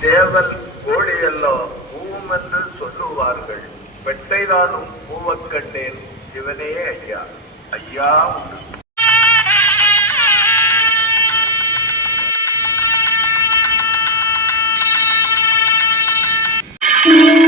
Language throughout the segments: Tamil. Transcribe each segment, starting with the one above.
தேவன் கோழியெல்லாம் பூம் என்று சொல்லுவார்கள். வெட்டைதானும் பூவக் கண்டேன் ஐயா. ஐயா thank ஐயா,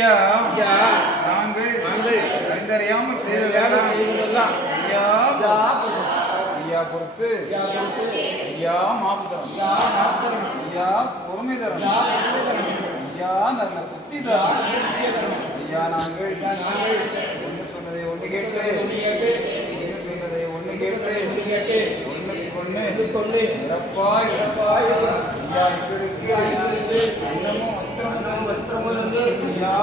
ஐயா ஐயா நாங்கள் நாங்கள் அறிந்தறியாமல் செய்ததெல்லாம் செய்ததெல்லாம் ஐயா ஐயா, பொறுத்து. ஐயா, பொறுத்து, ஐயா மாப்புதரம். ஐயா, நாற்பத்தரம், ஐயா பொறுமை தரம் ஐயா, பொறுமைதரம், ஐயா நல்ல புத்தி தரம் ஐயா நாங்கள் நாங்கள் ஒன்று சொன்னதை ஒன்று கேட்டு ஒன்று கேட்டு, ஒன்று சொன்னதை ஒன்று கேட்டு ஒன்று கேட்டு, ஒன்றுக்கு கொண்டு, இறப்பாய் இறப்பாய், ஐயா எங்களுக்கு அன்னமும் வஸ்திரமும் ஐயா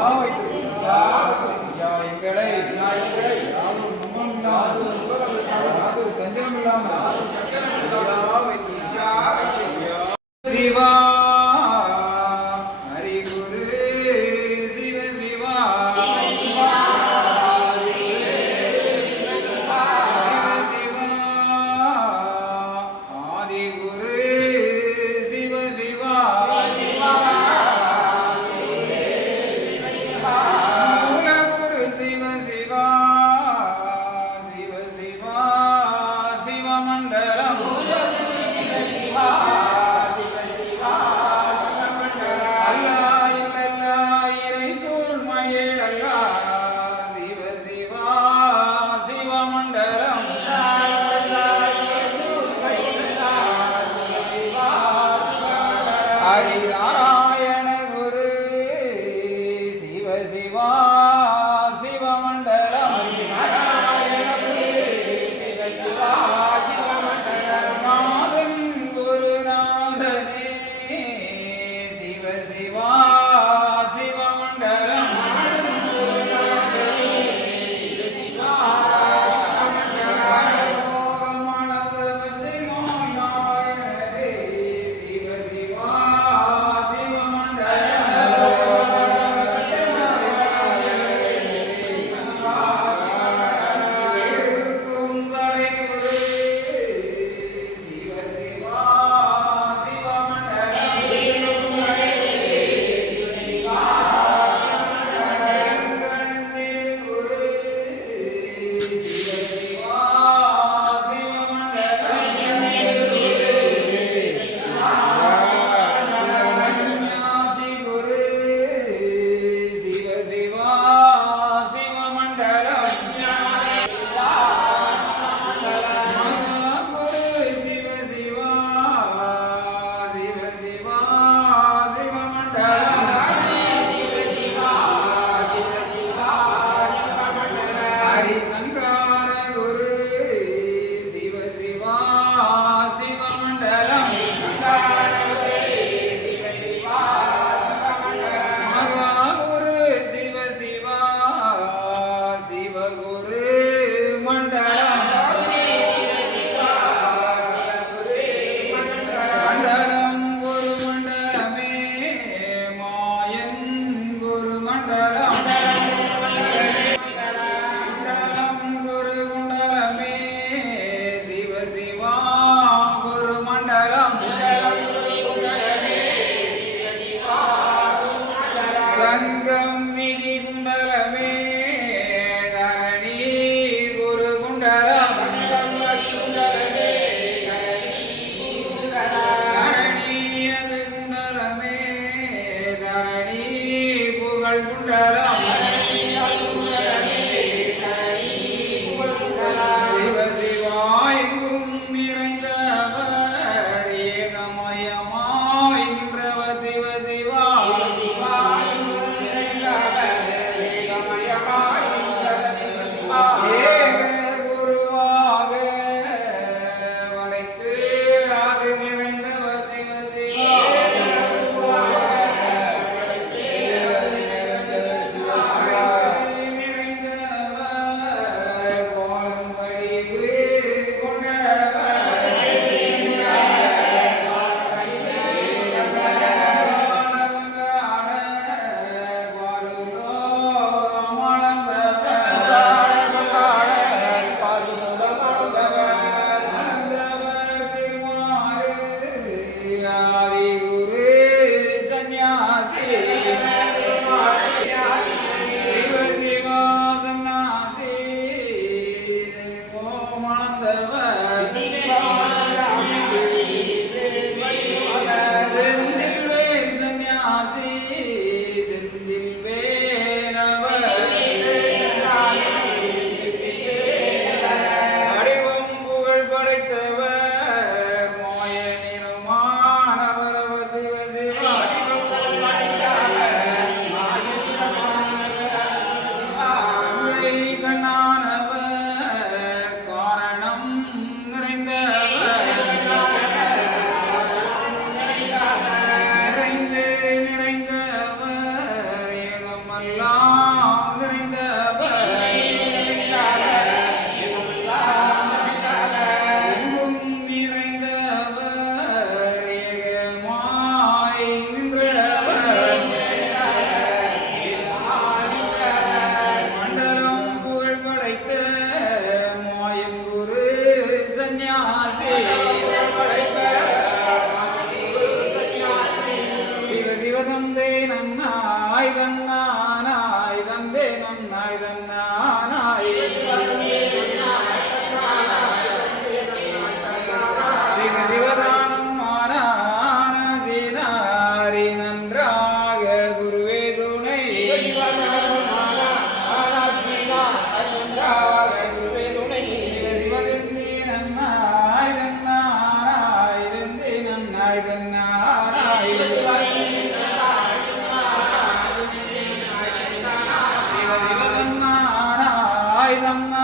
Amen. Amen. ఇదన్నా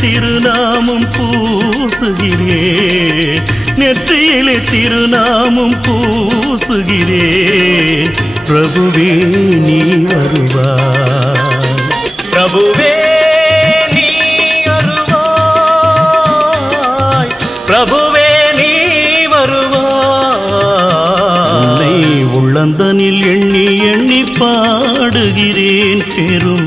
திருநாமம் பூசுகிறேன் நெற்றியிலே திருநாமம் பூசுகிறேன் பிரபுவே நீ வருவாய். பிரபுவே நீ வருவாய். பிரபுவே நீ வருவாய். உன்னை உள்ளந்தனில் எண்ணி எண்ணி பாடுகிறேன் பெரும்